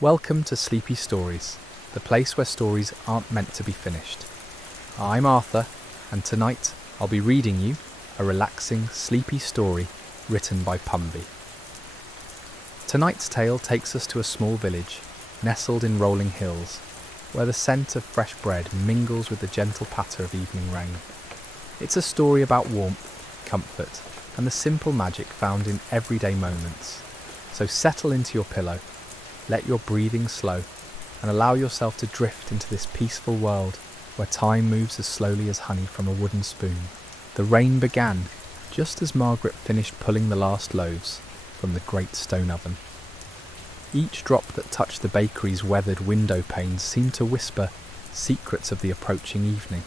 Welcome to Sleepy Stories, the place where stories aren't meant to be finished. I'm Arthur, and tonight I'll be reading you a relaxing, sleepy story written by Pumby. Tonight's tale takes us to a small village, nestled in rolling hills, where the scent of fresh bread mingles with the gentle patter of evening rain. It's a story about warmth, comfort, and the simple magic found in everyday moments. So settle into your pillow, let your breathing slow, and allow yourself to drift into this peaceful world where time moves as slowly as honey from a wooden spoon. The rain began just as Margaret finished pulling the last loaves from the great stone oven. Each drop that touched the bakery's weathered window panes seemed to whisper secrets of the approaching evening.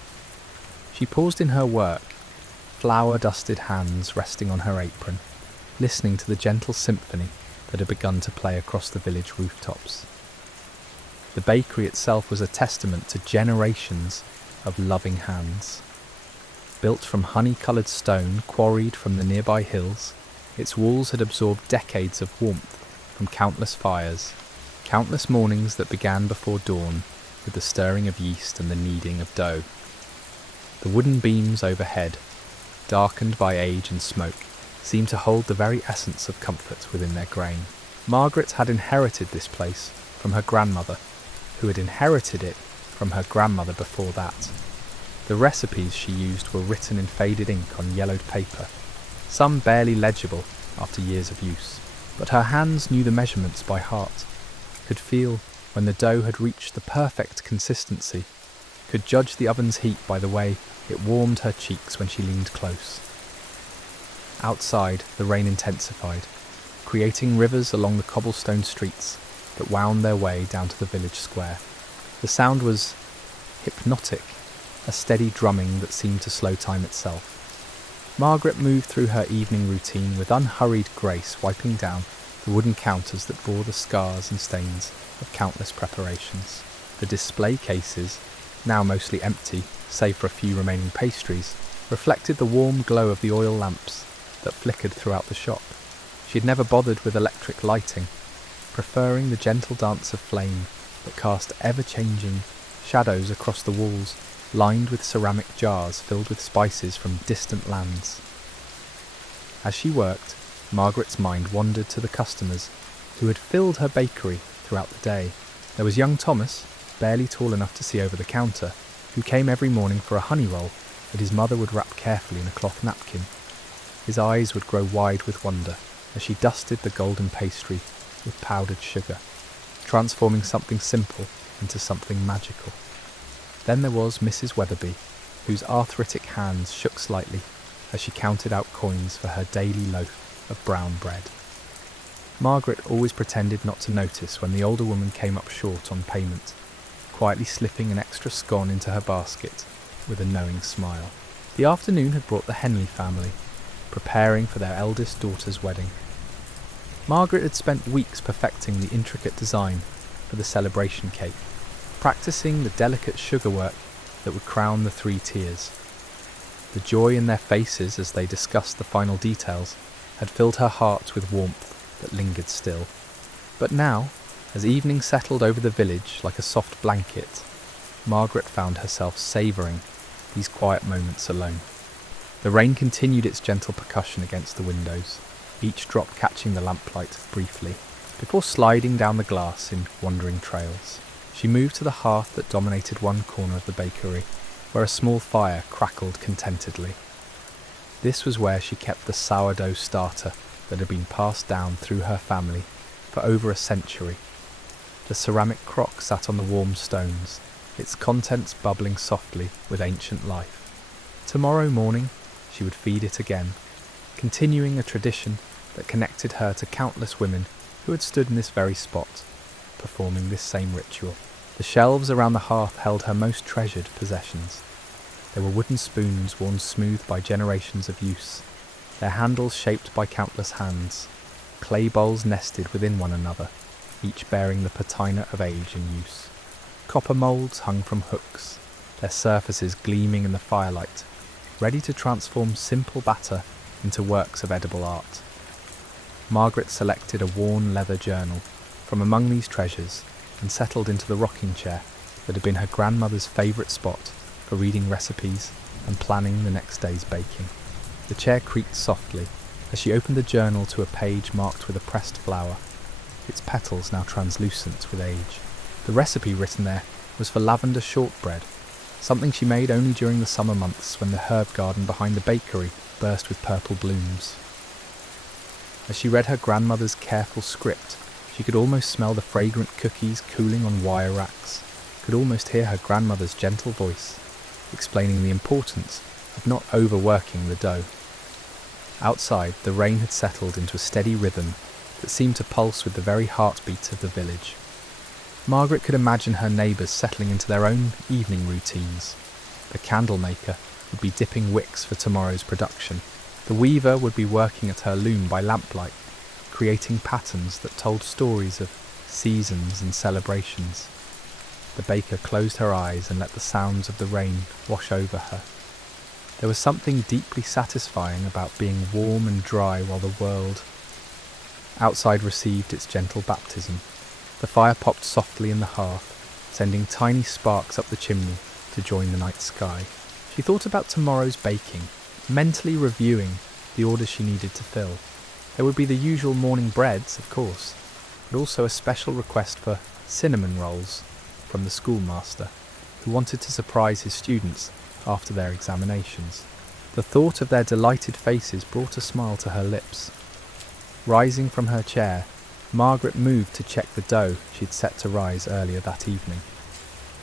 She paused in her work, flour-dusted hands resting on her apron, listening to the gentle symphony that had begun to play across the village rooftops. The bakery itself was a testament to generations of loving hands. Built from honey-coloured stone quarried from the nearby hills, its walls had absorbed decades of warmth from countless fires, countless mornings that began before dawn with the stirring of yeast and the kneading of dough. The wooden beams overhead, darkened by age and smoke, seemed to hold the very essence of comfort within their grain. Margaret had inherited this place from her grandmother, who had inherited it from her grandmother before that. The recipes she used were written in faded ink on yellowed paper, some barely legible after years of use. But her hands knew the measurements by heart, could feel when the dough had reached the perfect consistency, could judge the oven's heat by the way it warmed her cheeks when she leaned close. Outside, the rain intensified, creating rivers along the cobblestone streets that wound their way down to the village square. The sound was hypnotic, a steady drumming that seemed to slow time itself. Margaret moved through her evening routine with unhurried grace, wiping down the wooden counters that bore the scars and stains of countless preparations. The display cases, now mostly empty, save for a few remaining pastries, reflected the warm glow of the oil lamps that flickered throughout the shop. She had never bothered with electric lighting, preferring the gentle dance of flame that cast ever-changing shadows across the walls, lined with ceramic jars filled with spices from distant lands. As she worked, Margaret's mind wandered to the customers who had filled her bakery throughout the day. There was young Thomas, barely tall enough to see over the counter, who came every morning for a honey roll that his mother would wrap carefully in a cloth napkin. His eyes would grow wide with wonder as she dusted the golden pastry with powdered sugar, transforming something simple into something magical. Then there was Mrs. Weatherby, whose arthritic hands shook slightly as she counted out coins for her daily loaf of brown bread. Margaret always pretended not to notice when the older woman came up short on payment, quietly slipping an extra scone into her basket with a knowing smile. The afternoon had brought the Henley family, preparing for their eldest daughter's wedding. Margaret had spent weeks perfecting the intricate design for the celebration cake, practicing the delicate sugar work that would crown the 3 tiers. The joy in their faces as they discussed the final details had filled her heart with warmth that lingered still. But now, as evening settled over the village like a soft blanket, Margaret found herself savouring these quiet moments alone. The rain continued its gentle percussion against the windows, each drop catching the lamplight briefly, before sliding down the glass in wandering trails. She moved to the hearth that dominated one corner of the bakery, where a small fire crackled contentedly. This was where she kept the sourdough starter that had been passed down through her family for over a century. The ceramic crock sat on the warm stones, its contents bubbling softly with ancient life. Tomorrow morning, she would feed it again, continuing a tradition that connected her to countless women who had stood in this very spot, performing this same ritual. The shelves around the hearth held her most treasured possessions. There were wooden spoons worn smooth by generations of use, their handles shaped by countless hands, clay bowls nested within one another, each bearing the patina of age and use. Copper moulds hung from hooks, their surfaces gleaming in the firelight, ready to transform simple batter into works of edible art. Margaret selected a worn leather journal, from among these treasures and settled into the rocking chair that had been her grandmother's favourite spot for reading recipes and planning the next day's baking. The chair creaked softly as she opened the journal to a page marked with a pressed flower, its petals now translucent with age. The recipe written there was for lavender shortbread, something she made only during the summer months when the herb garden behind the bakery burst with purple blooms. As she read her grandmother's careful script, she could almost smell the fragrant cookies cooling on wire racks, could almost hear her grandmother's gentle voice, explaining the importance of not overworking the dough. Outside, the rain had settled into a steady rhythm that seemed to pulse with the very heartbeat of the village. Margaret could imagine her neighbours settling into their own evening routines. The candle maker would be dipping wicks for tomorrow's production. The weaver would be working at her loom by lamplight, creating patterns that told stories of seasons and celebrations. The baker closed her eyes and let the sounds of the rain wash over her. There was something deeply satisfying about being warm and dry while the world outside received its gentle baptism. The fire popped softly in the hearth, sending tiny sparks up the chimney to join the night sky. She thought about tomorrow's baking, mentally reviewing the orders she needed to fill. There would be the usual morning breads, of course, but also a special request for cinnamon rolls from the schoolmaster, who wanted to surprise his students after their examinations. The thought of their delighted faces brought a smile to her lips. Rising from her chair, Margaret moved to check the dough she had set to rise earlier that evening.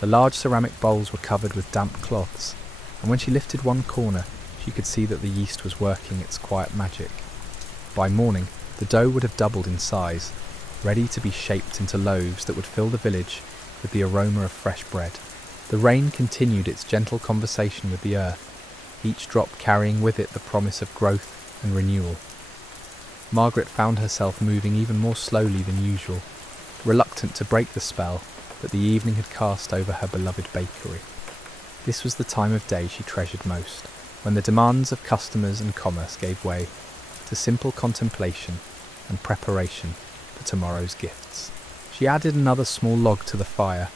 The large ceramic bowls were covered with damp cloths, and when she lifted one corner, she could see that the yeast was working its quiet magic. By morning, the dough would have doubled in size, ready to be shaped into loaves that would fill the village with the aroma of fresh bread. The rain continued its gentle conversation with the earth, each drop carrying with it the promise of growth and renewal. Margaret found herself moving even more slowly than usual, reluctant to break the spell that the evening had cast over her beloved bakery. This was the time of day she treasured most, when the demands of customers and commerce gave way to simple contemplation and preparation for tomorrow's gifts. She added another small log to the fire,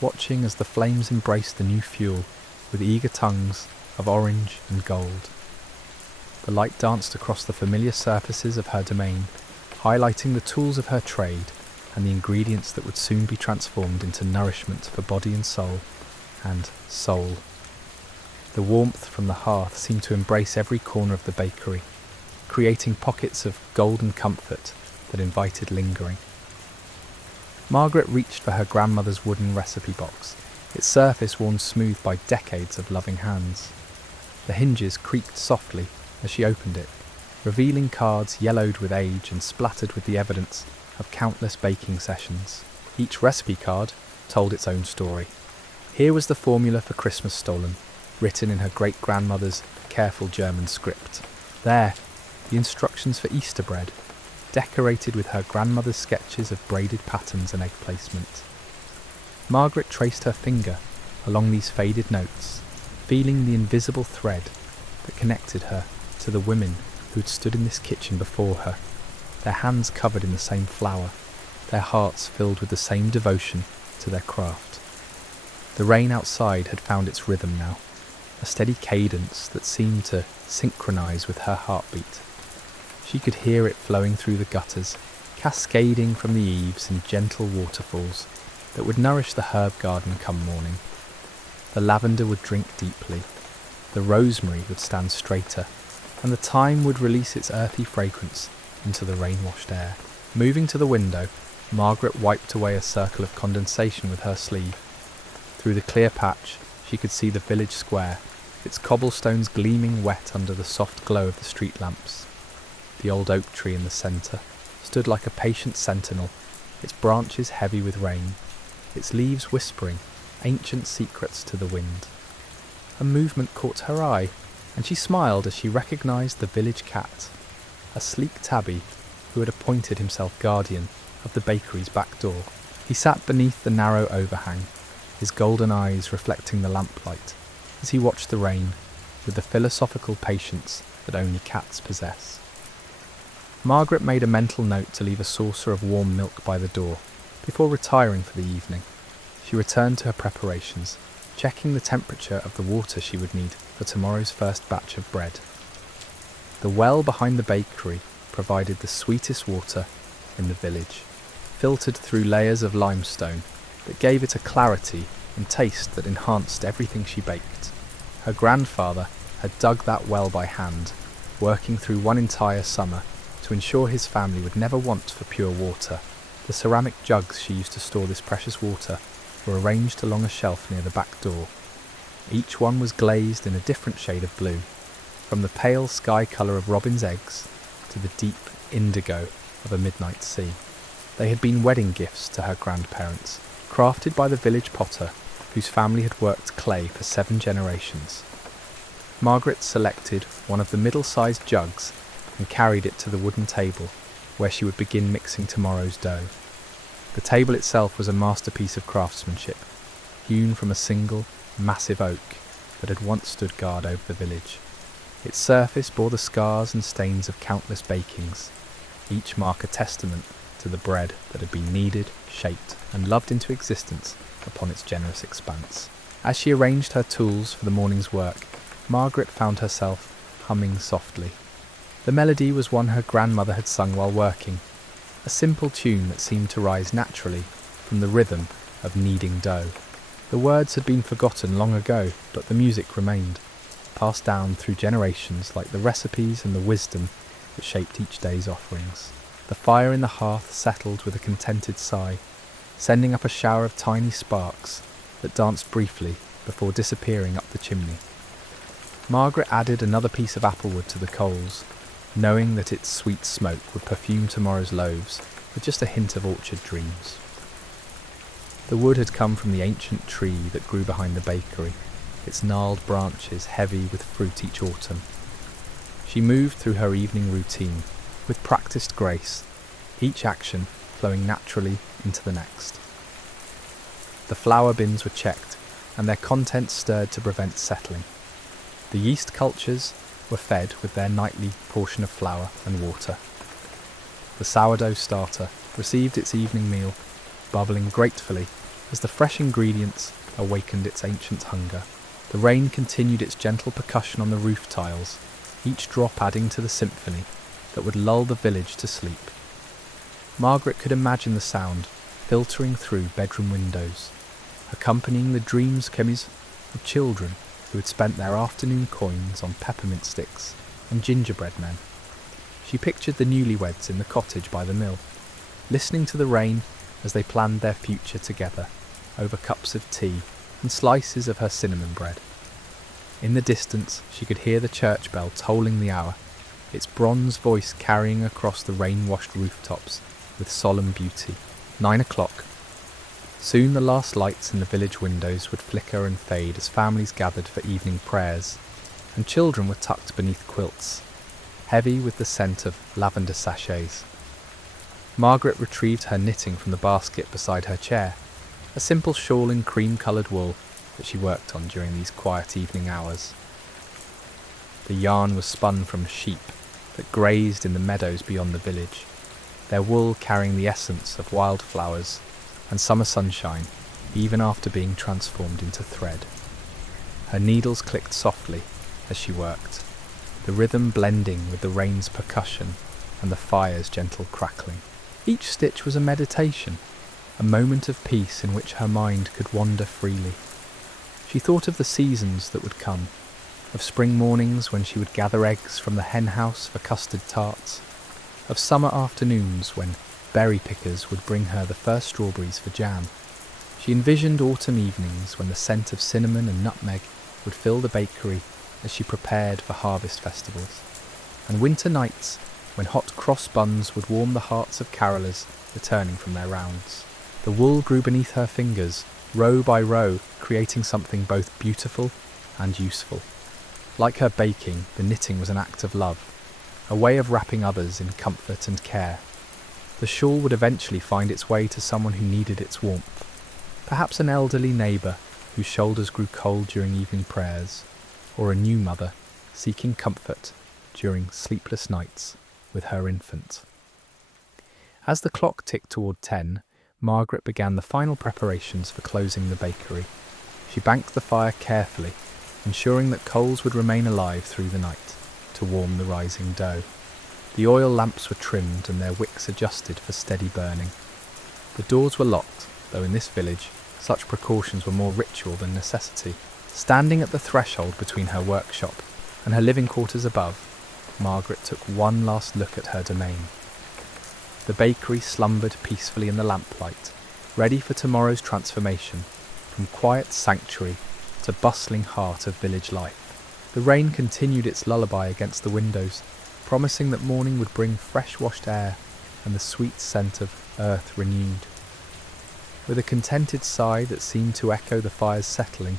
watching as the flames embraced the new fuel with eager tongues of orange and gold. The light danced across the familiar surfaces of her domain, highlighting the tools of her trade and the ingredients that would soon be transformed into nourishment for body and soul. The warmth from the hearth seemed to embrace every corner of the bakery, creating pockets of golden comfort that invited lingering. Margaret reached for her grandmother's wooden recipe box, its surface worn smooth by decades of loving hands. The hinges creaked softly as she opened it, revealing cards yellowed with age and splattered with the evidence of countless baking sessions. Each recipe card told its own story. Here was the formula for Christmas stollen, written in her great-grandmother's careful German script. There, the instructions for Easter bread, decorated with her grandmother's sketches of braided patterns and egg placement. Margaret traced her finger along these faded notes, feeling the invisible thread that connected her to the women who had stood in this kitchen before her, their hands covered in the same flour, their hearts filled with the same devotion to their craft. The rain outside had found its rhythm now, a steady cadence that seemed to synchronize with her heartbeat. She could hear it flowing through the gutters, cascading from the eaves in gentle waterfalls that would nourish the herb garden come morning. The lavender would drink deeply, the rosemary would stand straighter, and the thyme would release its earthy fragrance into the rain-washed air. Moving to the window, Margaret wiped away a circle of condensation with her sleeve. Through the clear patch, she could see the village square, its cobblestones gleaming wet under the soft glow of the street lamps. The old oak tree in the centre stood like a patient sentinel, its branches heavy with rain, its leaves whispering ancient secrets to the wind. A movement caught her eye, and she smiled as she recognised the village cat, a sleek tabby who had appointed himself guardian of the bakery's back door. He sat beneath the narrow overhang, his golden eyes reflecting the lamplight, as he watched the rain with the philosophical patience that only cats possess. Margaret made a mental note to leave a saucer of warm milk by the door, Before retiring for the evening, she returned to her preparations, checking the temperature of the water she would need for tomorrow's first batch of bread. The well behind the bakery provided the sweetest water in the village, filtered through layers of limestone that gave it a clarity and taste that enhanced everything she baked. Her grandfather had dug that well by hand, working through one entire summer to ensure his family would never want for pure water. The ceramic jugs she used to store this precious water were arranged along a shelf near the back door. Each one was glazed in a different shade of blue, from the pale sky colour of robin's eggs to the deep indigo of a midnight sea. They had been wedding gifts to her grandparents, crafted by the village potter whose family had worked clay for 7 generations. Margaret selected one of the middle-sized jugs and carried it to the wooden table where she would begin mixing tomorrow's dough. The table itself was a masterpiece of craftsmanship, hewn from a single, massive oak that had once stood guard over the village. Its surface bore the scars and stains of countless bakings, each mark a testament to the bread that had been kneaded, shaped, and loved into existence upon its generous expanse. As she arranged her tools for the morning's work, Margaret found herself humming softly. The melody was one her grandmother had sung while working, a simple tune that seemed to rise naturally from the rhythm of kneading dough. The words had been forgotten long ago, but the music remained, passed down through generations like the recipes and the wisdom that shaped each day's offerings. The fire in the hearth settled with a contented sigh, sending up a shower of tiny sparks that danced briefly before disappearing up the chimney. Margaret added another piece of applewood to the coals, knowing that its sweet smoke would perfume tomorrow's loaves with just a hint of orchard dreams. The wood had come from the ancient tree that grew behind the bakery, its gnarled branches heavy with fruit each autumn. She moved through her evening routine with practiced grace, each action flowing naturally into the next. The flour bins were checked, and their contents stirred to prevent settling. The yeast cultures were fed with their nightly portion of flour and water. The sourdough starter received its evening meal, bubbling gratefully as the fresh ingredients awakened its ancient hunger. The rain continued its gentle percussion on the roof tiles, each drop adding to the symphony that would lull the village to sleep. Margaret could imagine the sound filtering through bedroom windows, accompanying the dreams of children who had spent their afternoon coins on peppermint sticks and gingerbread men. She pictured the newlyweds in the cottage by the mill, listening to the rain as they planned their future together over cups of tea and slices of her cinnamon bread. In the distance she could hear the church bell tolling the hour, its bronze voice carrying across the rain-washed rooftops with solemn beauty. 9 o'clock. Soon the last lights in the village windows would flicker and fade as families gathered for evening prayers, and children were tucked beneath quilts, heavy with the scent of lavender sachets. Margaret retrieved her knitting from the basket beside her chair, a simple shawl in cream-coloured wool that she worked on during these quiet evening hours. The yarn was spun from sheep that grazed in the meadows beyond the village, their wool carrying the essence of wildflowers and summer sunshine, even after being transformed into thread. Her needles clicked softly as she worked, the rhythm blending with the rain's percussion and the fire's gentle crackling. Each stitch was a meditation, a moment of peace in which her mind could wander freely. She thought of the seasons that would come, of spring mornings when she would gather eggs from the hen house for custard tarts, of summer afternoons when berry pickers would bring her the first strawberries for jam. She envisioned autumn evenings when the scent of cinnamon and nutmeg would fill the bakery as she prepared for harvest festivals, and winter nights when hot cross buns would warm the hearts of carolers returning from their rounds. The wool grew beneath her fingers, row by row, creating something both beautiful and useful. Like her baking, the knitting was an act of love, a way of wrapping others in comfort and care. The shawl would eventually find its way to someone who needed its warmth, perhaps an elderly neighbour whose shoulders grew cold during evening prayers, or a new mother seeking comfort during sleepless nights with her infant. As the clock ticked toward 10, Margaret began the final preparations for closing the bakery. She banked the fire carefully, ensuring that coals would remain alive through the night to warm the rising dough. The oil lamps were trimmed and their wicks adjusted for steady burning. The doors were locked, though in this village, such precautions were more ritual than necessity. Standing at the threshold between her workshop and her living quarters above, Margaret took one last look at her domain. The bakery slumbered peacefully in the lamplight, ready for tomorrow's transformation, from quiet sanctuary to bustling heart of village life. The rain continued its lullaby against the windows, promising that morning would bring fresh-washed air and the sweet scent of earth renewed. With a contented sigh that seemed to echo the fire's settling,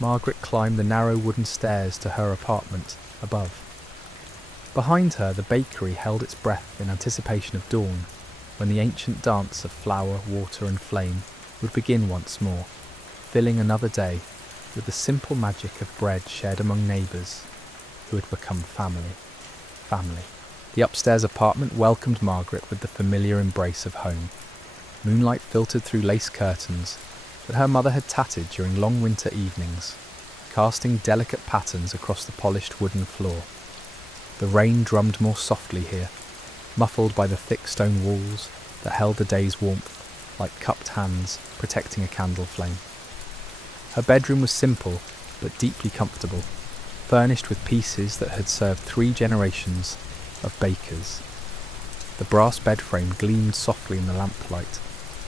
Margaret climbed the narrow wooden stairs to her apartment above. Behind her, the bakery held its breath in anticipation of dawn, when the ancient dance of flour, water and flame would begin once more, filling another day with the simple magic of bread shared among neighbours who had become family. The upstairs apartment welcomed Margaret with the familiar embrace of home. Moonlight filtered through lace curtains that her mother had tatted during long winter evenings, casting delicate patterns across the polished wooden floor. The rain drummed more softly here, muffled by the thick stone walls that held the day's warmth like cupped hands protecting a candle flame. Her bedroom was simple but deeply comfortable, furnished with pieces that had served 3 generations of bakers. The brass bed frame gleamed softly in the lamplight,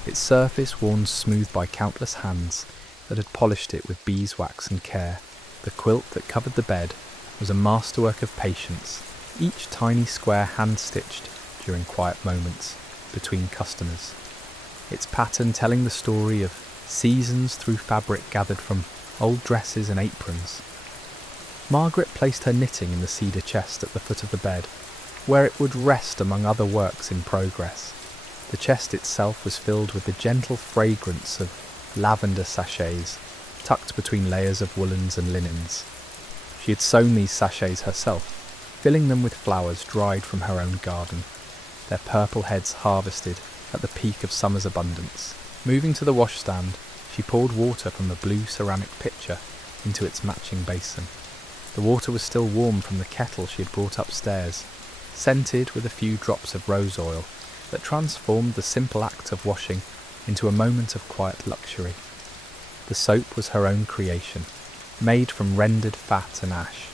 its surface worn smooth by countless hands that had polished it with beeswax and care. The quilt that covered the bed was a masterwork of patience, each tiny square hand-stitched during quiet moments between customers, its pattern telling the story of seasons through fabric gathered from old dresses and aprons. Margaret placed her knitting in the cedar chest at the foot of the bed, where it would rest among other works in progress. The chest itself was filled with the gentle fragrance of lavender sachets, tucked between layers of woolens and linens. She had sewn these sachets herself, filling them with flowers dried from her own garden, their purple heads harvested at the peak of summer's abundance. Moving to the washstand, she poured water from the blue ceramic pitcher into its matching basin. The water was still warm from the kettle she had brought upstairs, scented with a few drops of rose oil that transformed the simple act of washing into a moment of quiet luxury. The soap was her own creation, made from rendered fat and ash,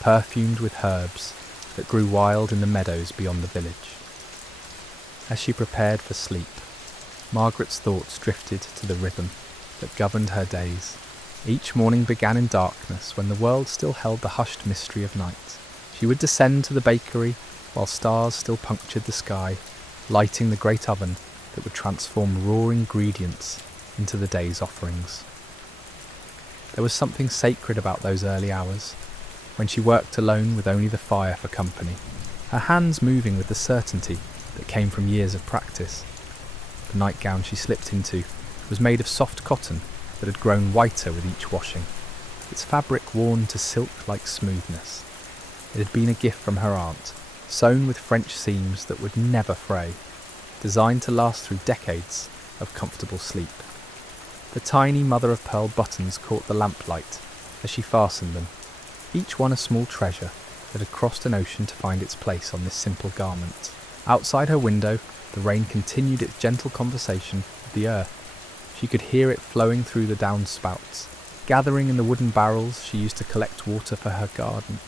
perfumed with herbs that grew wild in the meadows beyond the village. As she prepared for sleep, Margaret's thoughts drifted to the rhythm that governed her days. Each morning began in darkness when the world still held the hushed mystery of night. She would descend to the bakery while stars still punctured the sky, lighting the great oven that would transform raw ingredients into the day's offerings. There was something sacred about those early hours, when she worked alone with only the fire for company, her hands moving with the certainty that came from years of practice. The nightgown she slipped into was made of soft cotton that had grown whiter with each washing, its fabric worn to silk-like smoothness. It had been a gift from her aunt, sewn with French seams that would never fray, designed to last through decades of comfortable sleep. The tiny mother-of-pearl buttons caught the lamplight as she fastened them, each one a small treasure that had crossed an ocean to find its place on this simple garment. Outside her window, the rain continued its gentle conversation with the earth. She could hear it flowing through the downspouts, gathering in the wooden barrels she used to collect water for her garden.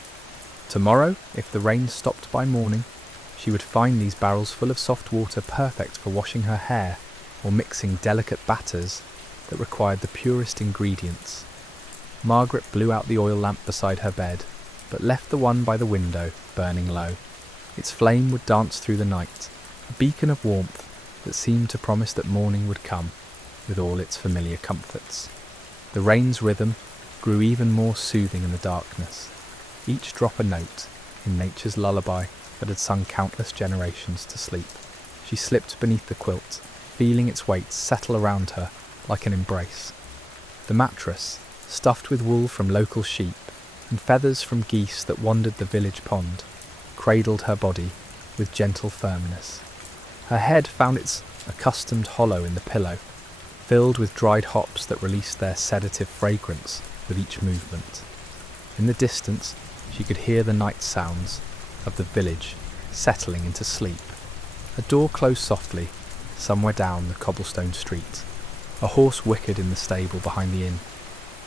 Tomorrow, if the rain stopped by morning, she would find these barrels full of soft water perfect for washing her hair or mixing delicate batters that required the purest ingredients. Margaret blew out the oil lamp beside her bed, but left the one by the window burning low. Its flame would dance through the night, a beacon of warmth that seemed to promise that morning would come, with all its familiar comforts. The rain's rhythm grew even more soothing in the darkness, each drop a note in nature's lullaby that had sung countless generations to sleep. She slipped beneath the quilt, feeling its weight settle around her like an embrace. The mattress, stuffed with wool from local sheep and feathers from geese that wandered the village pond, cradled her body with gentle firmness. Her head found its a customed hollow in the pillow, filled with dried hops that released their sedative fragrance with each movement. In the distance, she could hear the night sounds of the village settling into sleep. A door closed softly, somewhere down the cobblestone street. A horse whickered in the stable behind the inn.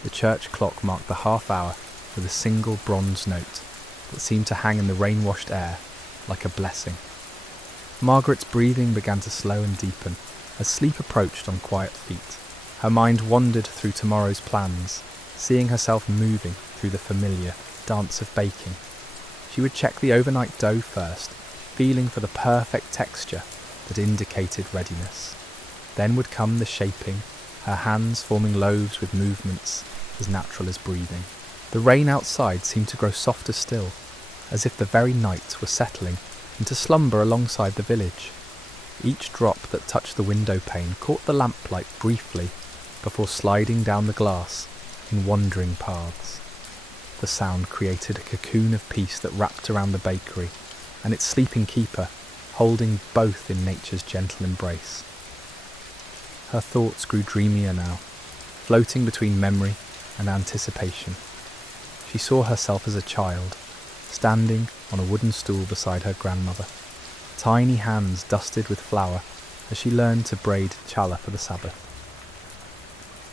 The church clock marked the half hour with a single bronze note that seemed to hang in the rain-washed air like a blessing. Margaret's breathing began to slow and deepen as sleep approached on quiet feet. Her mind wandered through tomorrow's plans, seeing herself moving through the familiar dance of baking. She would check the overnight dough first, feeling for the perfect texture that indicated readiness. Then would come the shaping, her hands forming loaves with movements as natural as breathing. The rain outside seemed to grow softer still, as if the very night were settling into slumber alongside the village. Each drop that touched the window pane caught the lamplight briefly before sliding down the glass in wandering paths. The sound created a cocoon of peace that wrapped around the bakery and its sleeping keeper, holding both in nature's gentle embrace. Her thoughts grew dreamier now, floating between memory and anticipation. She saw herself as a child, standing on a wooden stool beside her grandmother, tiny hands dusted with flour as she learned to braid challah for the Sabbath.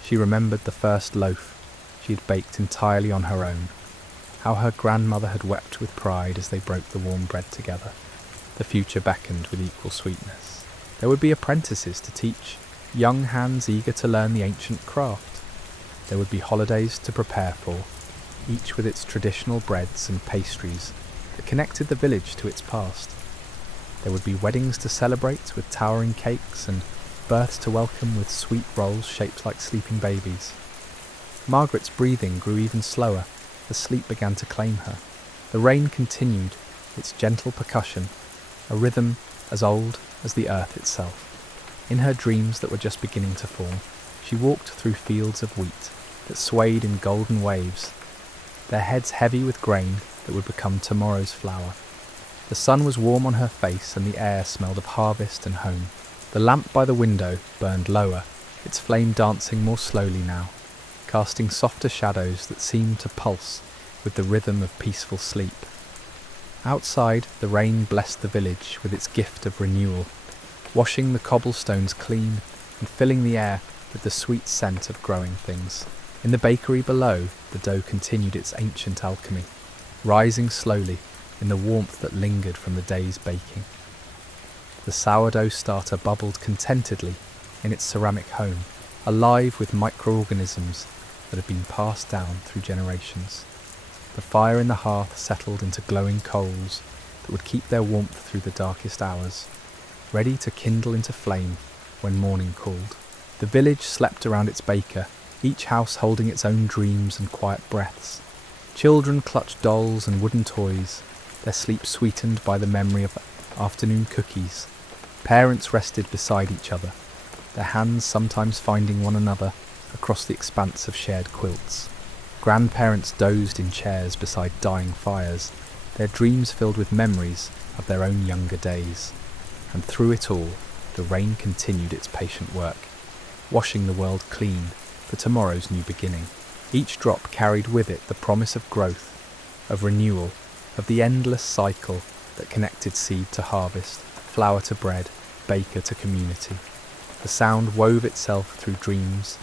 She remembered the first loaf she had baked entirely on her own, how her grandmother had wept with pride as they broke the warm bread together. The future beckoned with equal sweetness. There would be apprentices to teach, young hands eager to learn the ancient craft. There would be holidays to prepare for, each with its traditional breads and pastries that connected the village to its past. There would be weddings to celebrate with towering cakes and births to welcome with sweet rolls shaped like sleeping babies. Margaret's breathing grew even slower as sleep began to claim her. The rain continued, its gentle percussion, a rhythm as old as the earth itself. In her dreams that were just beginning to form, she walked through fields of wheat that swayed in golden waves, their heads heavy with grain that would become tomorrow's flour. The sun was warm on her face and the air smelled of harvest and home. The lamp by the window burned lower, its flame dancing more slowly now, casting softer shadows that seemed to pulse with the rhythm of peaceful sleep. Outside, the rain blessed the village with its gift of renewal, washing the cobblestones clean and filling the air with the sweet scent of growing things. In the bakery below, the dough continued its ancient alchemy, rising slowly in the warmth that lingered from the day's baking. The sourdough starter bubbled contentedly in its ceramic home, alive with microorganisms that had been passed down through generations. The fire in the hearth settled into glowing coals that would keep their warmth through the darkest hours, ready to kindle into flame when morning called. The village slept around its baker, each house holding its own dreams and quiet breaths. Children clutched dolls and wooden toys, their sleep sweetened by the memory of afternoon cookies. Parents rested beside each other, their hands sometimes finding one another across the expanse of shared quilts. Grandparents dozed in chairs beside dying fires, their dreams filled with memories of their own younger days. And through it all, the rain continued its patient work, washing the world clean for tomorrow's new beginning. Each drop carried with it the promise of growth, of renewal, of the endless cycle that connected seed to harvest, flour to bread, baker to community. The sound wove itself through dreams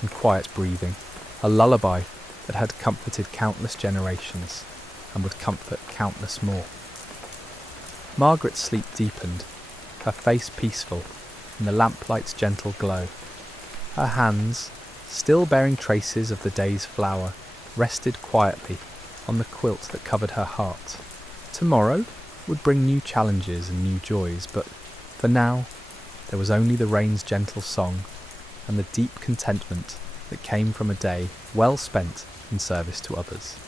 and quiet breathing, a lullaby that had comforted countless generations and would comfort countless more. Margaret's sleep deepened, her face peaceful in the lamplight's gentle glow. Her hands, still bearing traces of the day's flour, rested quietly on the quilt that covered her heart. Tomorrow would bring new challenges and new joys, but for now there was only the rain's gentle song and the deep contentment that came from a day well spent in service to others.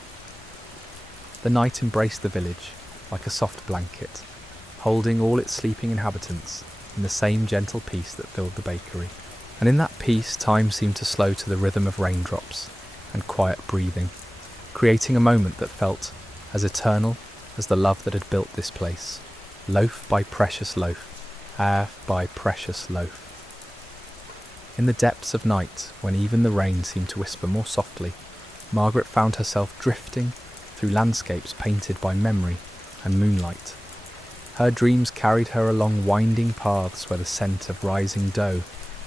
The night embraced the village like a soft blanket, holding all its sleeping inhabitants in the same gentle peace that filled the bakery. And in that peace, time seemed to slow to the rhythm of raindrops and quiet breathing, creating a moment that felt as eternal as the love that had built this place, loaf by precious loaf, half by precious loaf. In the depths of night, when even the rain seemed to whisper more softly, Margaret found herself drifting through landscapes painted by memory and moonlight. Her dreams carried her along winding paths where the scent of rising dough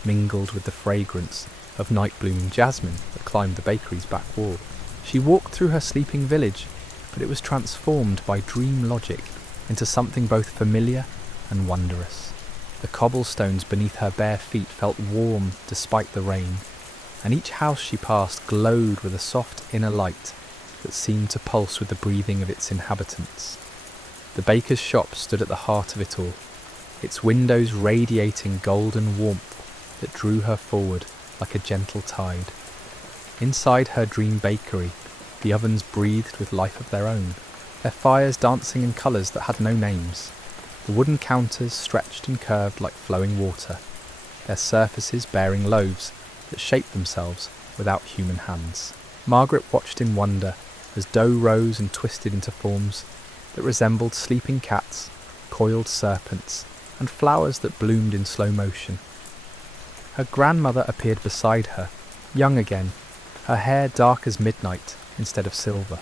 mingled with the fragrance of night-blooming jasmine that climbed the bakery's back wall. She walked through her sleeping village, but it was transformed by dream logic into something both familiar and wondrous. The cobblestones beneath her bare feet felt warm despite the rain, and each house she passed glowed with a soft inner light that seemed to pulse with the breathing of its inhabitants. The baker's shop stood at the heart of it all, its windows radiating golden warmth that drew her forward like a gentle tide. Inside her dream bakery, the ovens breathed with life of their own, their fires dancing in colours that had no names. The wooden counters stretched and curved like flowing water, their surfaces bearing loaves that shaped themselves without human hands. Margaret watched in wonder as dough rose and twisted into forms that resembled sleeping cats, coiled serpents, and flowers that bloomed in slow motion. Her grandmother appeared beside her, young again, her hair dark as midnight instead of silver.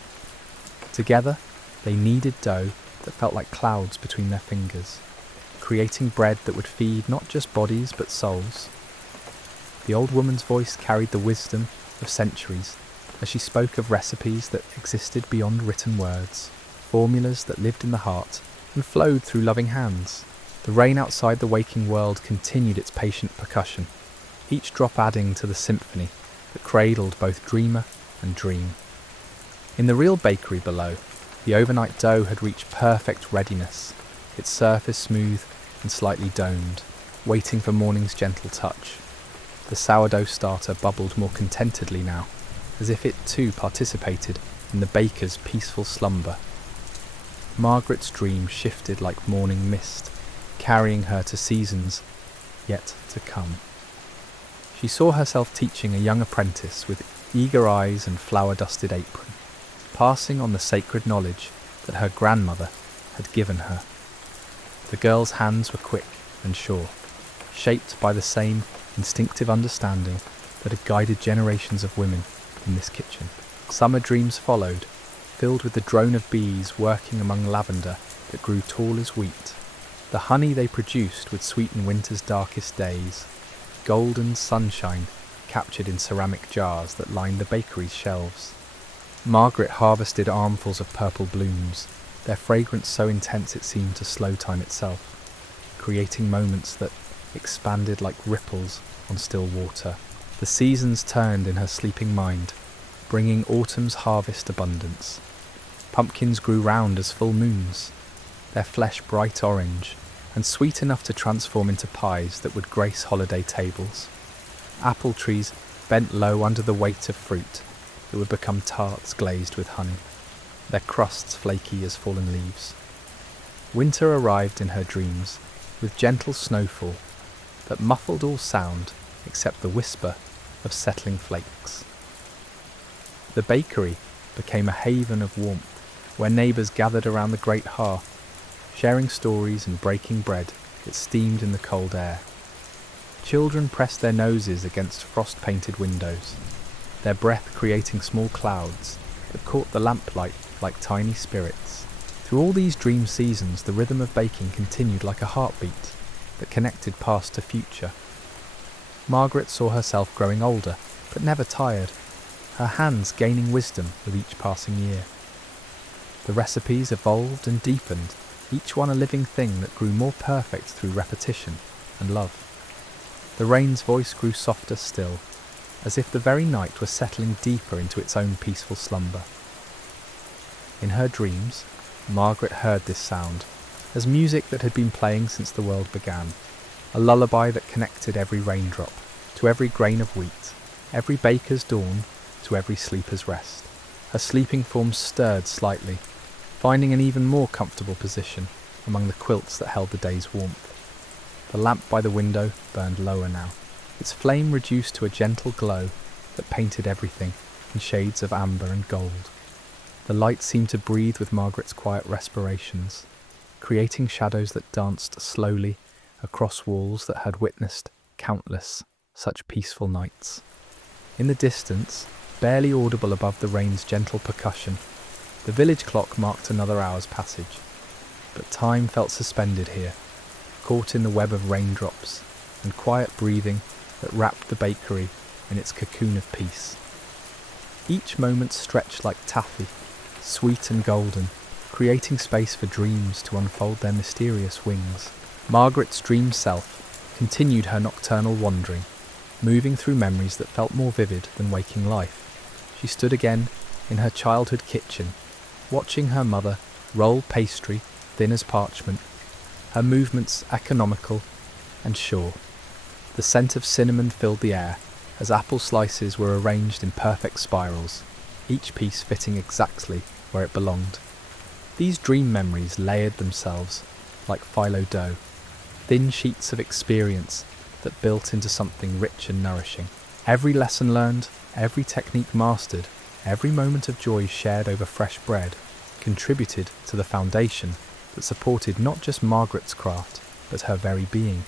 Together, they kneaded dough that felt like clouds between their fingers, creating bread that would feed not just bodies but souls. The old woman's voice carried the wisdom of centuries as she spoke of recipes that existed beyond written words, formulas that lived in the heart and flowed through loving hands. The rain outside the waking world continued its patient percussion, each drop adding to the symphony that cradled both dreamer and dream. In the real bakery below, the overnight dough had reached perfect readiness, its surface smooth and slightly domed, waiting for morning's gentle touch. The sourdough starter bubbled more contentedly now, as if it too participated in the baker's peaceful slumber. Margaret's dream shifted like morning mist, carrying her to seasons yet to come. She saw herself teaching a young apprentice with eager eyes and flower-dusted apron, passing on the sacred knowledge that her grandmother had given her. The girl's hands were quick and sure, shaped by the same instinctive understanding that had guided generations of women in this kitchen. Summer dreams followed, filled with the drone of bees working among lavender that grew tall as wheat. The honey they produced would sweeten winter's darkest days, golden sunshine captured in ceramic jars that lined the bakery's shelves. Margaret harvested armfuls of purple blooms, their fragrance so intense it seemed to slow time itself, creating moments that expanded like ripples on still water. The seasons turned in her sleeping mind, bringing autumn's harvest abundance. Pumpkins grew round as full moons, their flesh bright orange, and sweet enough to transform into pies that would grace holiday tables. Apple trees bent low under the weight of fruit that would become tarts glazed with honey, their crusts flaky as fallen leaves. Winter arrived in her dreams with gentle snowfall that muffled all sound except the whisper of settling flakes. The bakery became a haven of warmth where neighbours gathered around the great hearth, sharing stories and breaking bread that steamed in the cold air. Children pressed their noses against frost-painted windows, their breath creating small clouds that caught the lamplight like tiny spirits. Through all these dream seasons, the rhythm of baking continued like a heartbeat that connected past to future. Margaret saw herself growing older, but never tired, her hands gaining wisdom with each passing year. The recipes evolved and deepened, each one a living thing that grew more perfect through repetition and love. The rain's voice grew softer still, as if the very night was settling deeper into its own peaceful slumber. In her dreams, Margaret heard this sound as music that had been playing since the world began, a lullaby that connected every raindrop to every grain of wheat, every baker's dawn to every sleeper's rest. Her sleeping form stirred slightly, finding an even more comfortable position among the quilts that held the day's warmth. The lamp by the window burned lower now, its flame reduced to a gentle glow that painted everything in shades of amber and gold. The light seemed to breathe with Margaret's quiet respirations, creating shadows that danced slowly across walls that had witnessed countless such peaceful nights. In the distance, barely audible above the rain's gentle percussion, the village clock marked another hour's passage. But time felt suspended here, caught in the web of raindrops and quiet breathing that wrapped the bakery in its cocoon of peace. Each moment stretched like taffy, sweet and golden, creating space for dreams to unfold their mysterious wings. Margaret's dream self continued her nocturnal wandering, moving through memories that felt more vivid than waking life. She stood again in her childhood kitchen, watching her mother roll pastry thin as parchment, her movements economical and sure. The scent of cinnamon filled the air as apple slices were arranged in perfect spirals, each piece fitting exactly where it belonged. These dream memories layered themselves like phyllo dough, thin sheets of experience that built into something rich and nourishing. Every lesson learned, every technique mastered, every moment of joy shared over fresh bread contributed to the foundation that supported not just Margaret's craft, but her very being.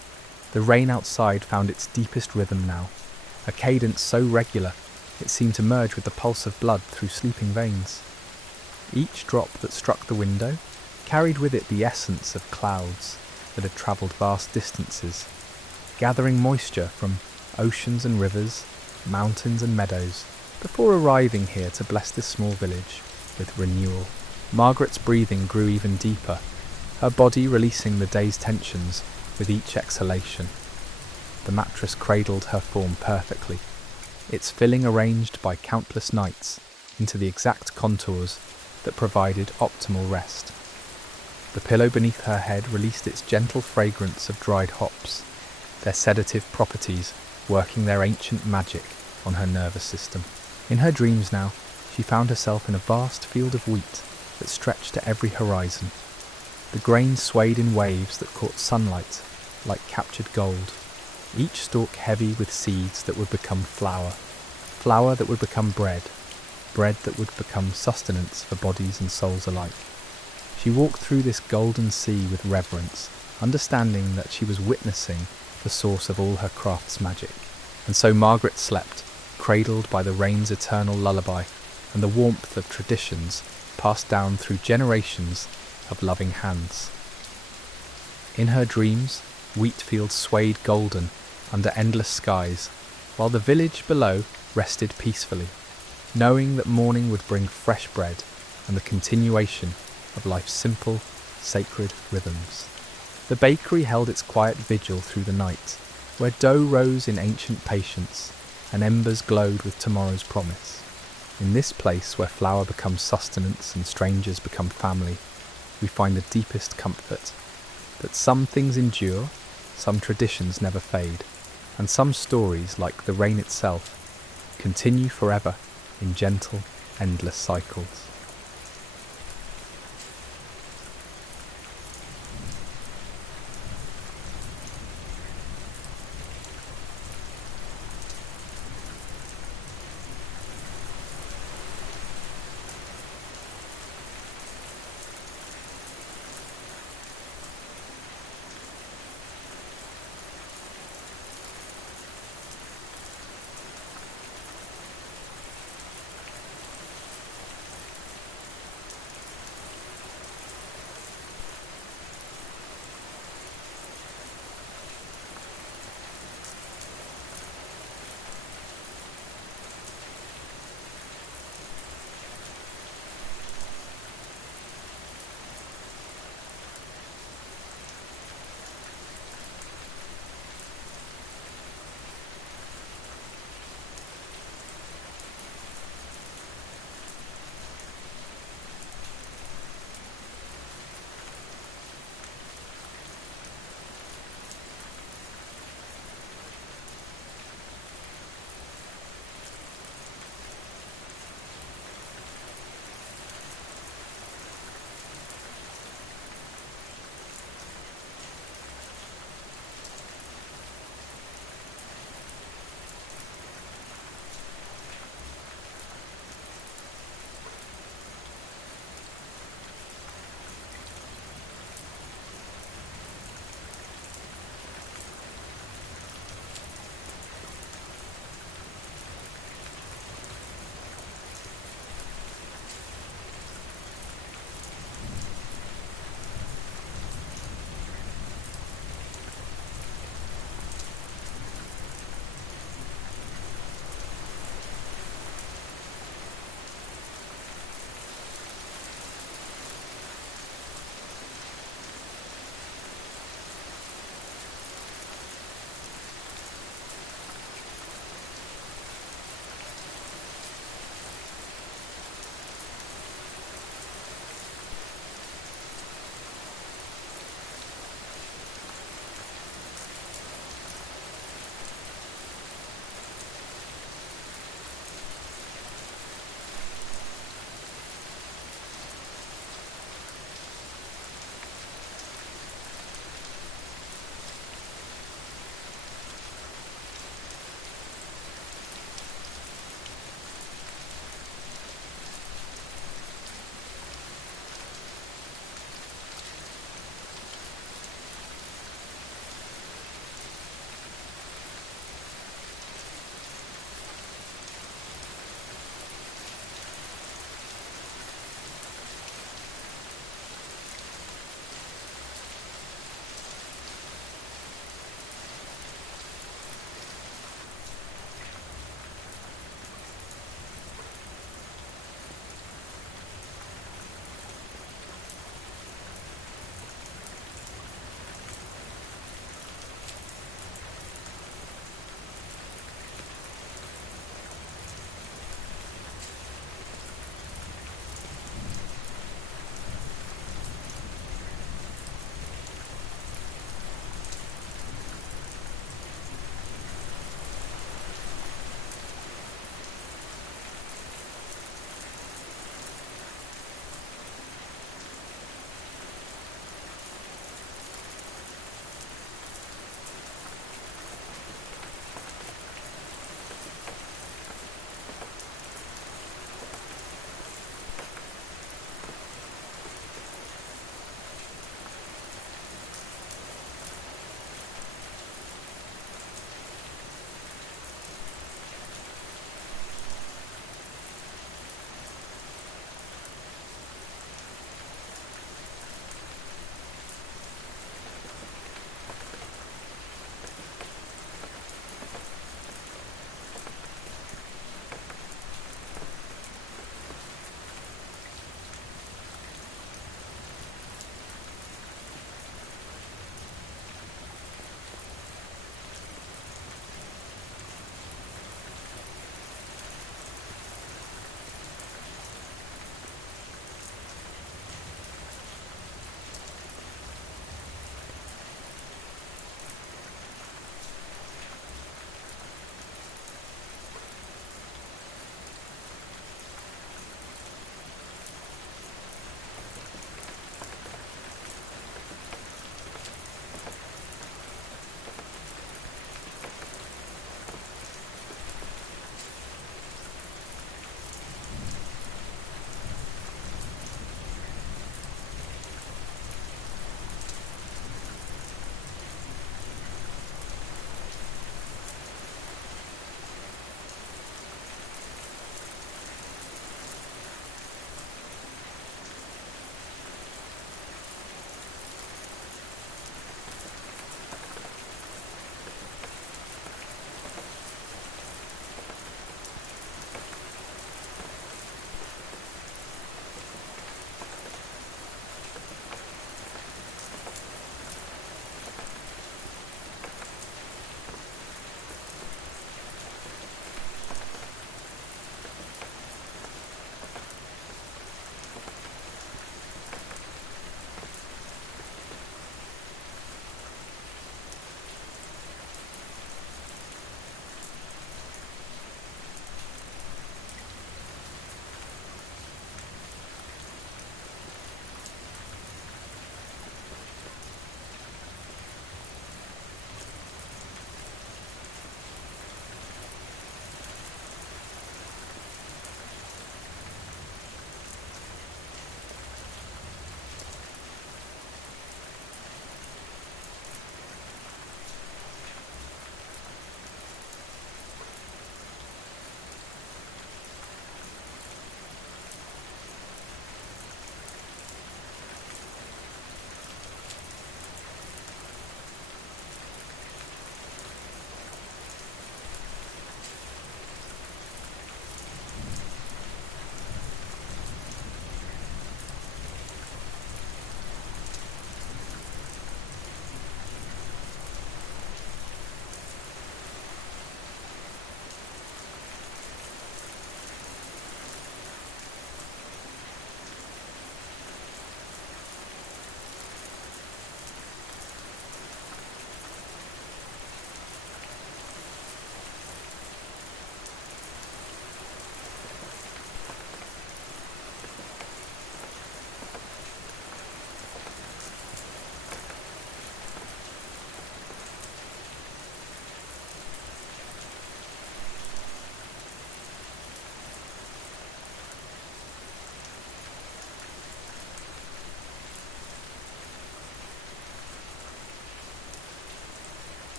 The rain outside found its deepest rhythm now, a cadence so regular it seemed to merge with the pulse of blood through sleeping veins. Each drop that struck the window carried with it the essence of clouds that had travelled vast distances, gathering moisture from oceans and rivers, mountains and meadows, before arriving here to bless this small village with renewal. Margaret's breathing grew even deeper, her body releasing the day's tensions with each exhalation. The mattress cradled her form perfectly, its filling arranged by countless nights into the exact contours that provided optimal rest. The pillow beneath her head released its gentle fragrance of dried hops, their sedative properties working their ancient magic on her nervous system. In her dreams now, she found herself in a vast field of wheat that stretched to every horizon. The grain swayed in waves that caught sunlight like captured gold, each stalk heavy with seeds that would become flour, flour that would become bread, bread that would become sustenance for bodies and souls alike. She walked through this golden sea with reverence, understanding that she was witnessing the source of all her craft's magic. And so Margaret slept, cradled by the rain's eternal lullaby and the warmth of traditions passed down through generations of loving hands. In her dreams, wheat fields swayed golden under endless skies, while the village below rested peacefully, knowing that morning would bring fresh bread and the continuation of life's simple, sacred rhythms. The bakery held its quiet vigil through the night, where dough rose in ancient patience and embers glowed with tomorrow's promise. In this place where flour becomes sustenance and strangers become family, we find the deepest comfort, that some things endure, some traditions never fade, and some stories, like the rain itself, continue forever in gentle, endless cycles.